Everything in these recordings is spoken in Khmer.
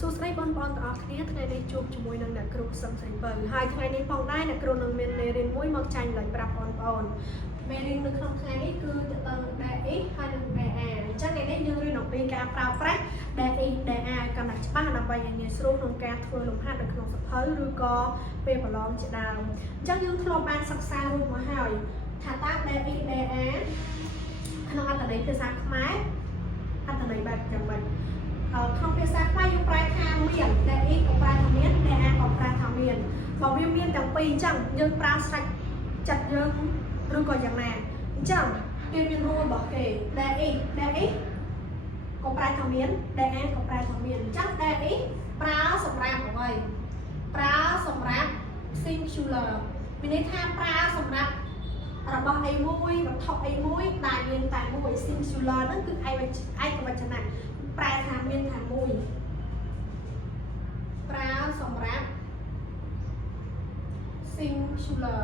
សួស្តីបងប្អូនទាំងអស់គ្នាថ្ងៃនេះជួបជាមួយនឹងអ្នកគ្រូសឹមស្រីបើហើយថ្ងៃនេះផងដែរអ្នកគ្រូនឹងមានមេរៀនមួយមកចាញ់ឡើងប្រាប់បងប្អូនមេរៀននៅក្នុងថ្ងៃនេះគឺទៅនឹង DX ហើយនិង DA អញ្ចឹងថ្ងៃនេះយើងរៀនអំពីការប្រើប្រាស់ DX DA កាន់តែច្បាស់ដើម្បីឲ្យងាយស្រួលក្នុងការធ្វើលំហាត់នៅក្នុងសភៅឬក៏ពេលប្រឡងជាដើមអញ្ចឹងយើងធ្លាប់បានសិក្សារួចមកហើយថាតើ DX DA ក្នុងអត្ថន័យភាសាខ្មែរអត្ថន័យបែបយ៉ាងម៉េចក្នុងភាសាខ្មែរយើងប្រែថាមាន DX ក៏ប្រែថាមាន DA ក៏ប្រែថាមានបើវាមានទាំងពីរអញ្ចឹងយើងប្រើស្រេចចិត្តយើងឬក៏យ៉ាងណាអញ្ចឹងវាមានរੂលរបស់គេ DX ក៏ប្រែថាមាន DA ក៏ប្រែថាមានអញ្ចឹង DX ប្រើសម្រាប់អ្វីប្រើសម្រាប់ singular មានន័យថាប្រើសម្រាប់របស់អីមួយវត្ថុអីមួយដែលមានតែមួយ singular ហ្នឹងគឺឯកវចនៈប្រែថាមានតែមួយប្រើសម្រាប់ singular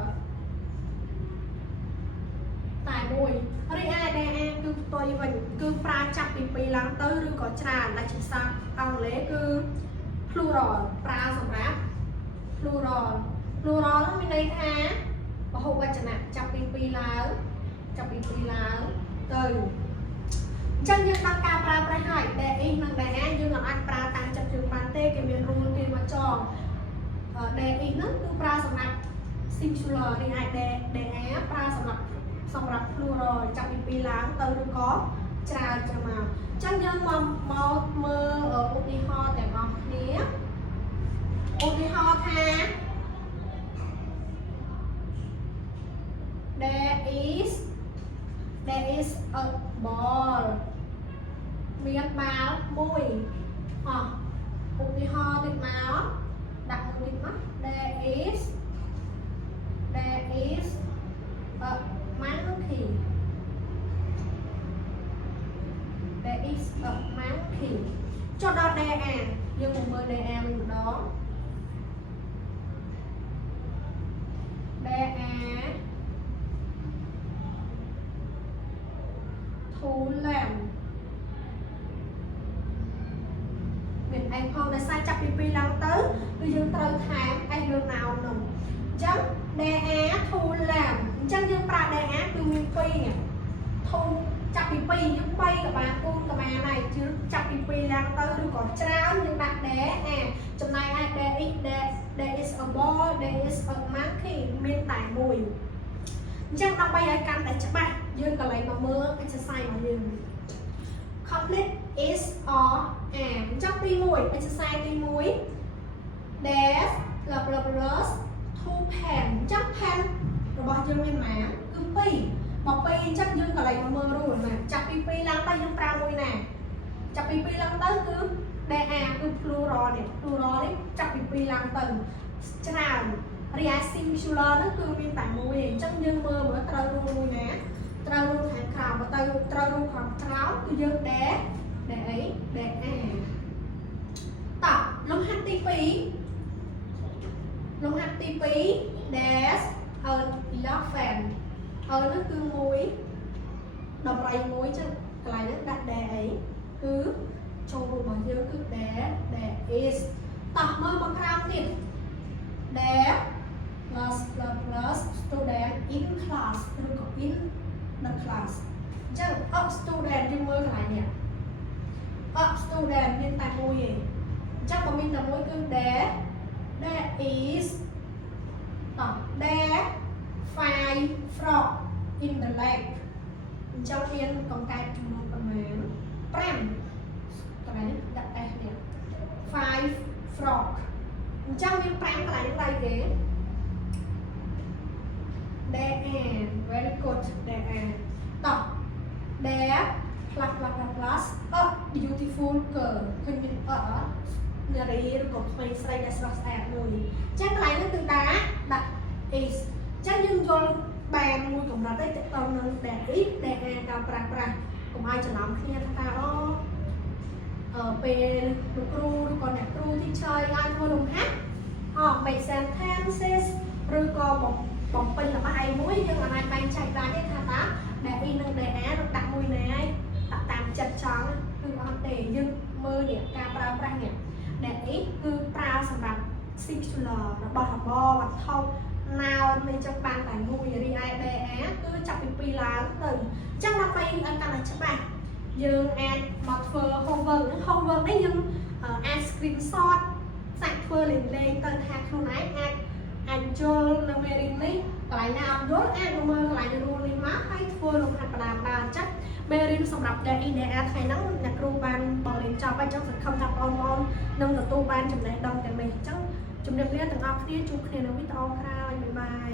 តែមួយរីឯ DA គឺផ្ទុយវិញគឺប្រើចាប់ពី2ឡើងទៅឬក៏ច្រើនដែលជាភាសាអង់គ្លេសគឺ plural ប្រើសម្រាប់ plural ហ្នឹងមានន័យថាពហុវចនៈចាប់ពី2ឡើងទៅអញ្ចឹងយើងដល់ការប្រើប្រាស់ហើយ DX និង DA យើងមិនអាចប្រើតាមចិត្តយើងបានទេគេមាន rule គេមកចង DX ហ្នឹងគឺប្រើសម្រាប់ singular រីឯ DA ប្រើសម្រាប់ plural ចាប់ពី2ឡើងទៅឬក៏ច្រើនចឹងមកអញ្ចឹងយើងមកមើលឧទាហរណ៍ទាំងអស់គ្នាឧទាហរណ៍ថា there is a ball មានបាល់មួយឧទាហរណ៍ទៀតមកដាក់មួយទៀតមក there is a monkey there is a monkey ចុះដល់ DA យើងមកមើល DA វិញម្ដង DA two lamb មានអីផងដែលសារចាប់ពី2ឡើងទៅគឺយើងត្រូវថែមអីលើ noun នោះអញ្ចឹង DA two lamb អញ្ចឹងយើងប្រើ DA គឺមាន2នេះ two ចាប់ពី2យើង3ក៏បានគូនក៏បានដែរchứចាប់ពី2ឡើងទៅឬក៏ច្រើនយើងដាក់ DA ចំណែកឯ there is a ball there is a monkey មានតែមួយអញ្ចឹងដើម្បីឲ្យកាន់តែច្បាស់យើងកន្លែងមកមើល exercise របស់យើង complete is or am អញ្ចឹងទី1 exercise ទី1 there plus two pen អញ្ចឹង pen របស់យើងមានប៉ុន្មានគឺ2មក2អញ្ចឹងយើងកន្លែងមកមើល rule ណាចាប់ពី2ឡើងទៅយើងប្រើមួយណាចាប់ពី2ឡើងទៅគឺ DA គឺ plural នេះចាប់ពី2ឡើងទៅច្រើនរីឯ singular នោះគឺមានតែមួយអញ្ចឹងយើងមើលត្រូវ rule មួយណាត្រូវ rule ខាងក្រោមទៅត្រូវ rule ខាងក្រោមគឺយើង DA តោះលំហាត់ទី2 there's an elephant នោះគឺមួយដំរីមួយចឹងកន្លែងនេះដាក់ DA គឺចូលរូបរបស់យើងគឺ there is តោះមើលមកក្រោមទៀត there plus student in class ឬក៏ in the class អញ្ចឹង up student យើងមើលកន្លែងនេះ up student មានតែមួយឯងអញ្ចឹងបើមានតែមួយគឺ there is តោះ there 5 frog in the lake អញ្ចឹងមានកង្កែបចំនួនប្រមាណ5កន្លែងនេះដាក់ s នេះ5 frog អញ្ចឹងមាន5កន្លែងនេះដៃគេ there very good there តោះ there plus a beautiful girl ឃើញមាននារីឬក៏ក្មេងស្រីដែលស្រស់ស្អាតមួយអញ្ចឹងកន្លែងនេះគឺដាក់ is អញ្ចឹងយើងយល់បានមួយកម្រិតទេតទៅនឹង DX DA ការប្រើប្រាស់កុំឲ្យច្រឡំគ្នាថាពេលលោកគ្រូឬក៏អ្នកគ្រូទីឆ្លើយឲ្យធ្វើលំហាត់make sentences ឬក៏បំពេញល្បាយមួយយើងអាចបែងចែកបានទេថាតើ DX និង DA នឹងដាក់មួយណាឲ្យដាក់តាមចិត្តចង់គឺអត់ទេយើងមើលនេះការប្រើប្រាស់នេះ DA particular របស់របរវត្ថុ noun មានចង់បានតែមួយរីឯ be គឺចាប់ពី2ឡើងទៅអញ្ចឹងដើម្បីឲ្យកាន់តែច្បាស់យើងអាចមកធ្វើ homework ហ្នឹង homework នេះយើងអាច screenshot សាច់ធ្វើលេងទៅថាខ្លួនឯងអាចយល់នៅមេរៀននេះកន្លែងណាអត់យល់អាចមើលកន្លែងរួលនេះមកហើយធ្វើលំហាត់បដាបដាអញ្ចឹងមេរៀនសម្រាប់ DE ថ្ងៃហ្នឹងអ្នកគ្រូបានបង្រៀនចប់ហើយអញ្ចឹងសង្ឃឹមថាបងប្អូននឹងទទួលបានចំណេះដឹងទាំងនេះអញ្ចឹងជំរាបលាទាំងអស់គ្នាជួបគ្នានៅវីដេអូក្រោយបាយបាយ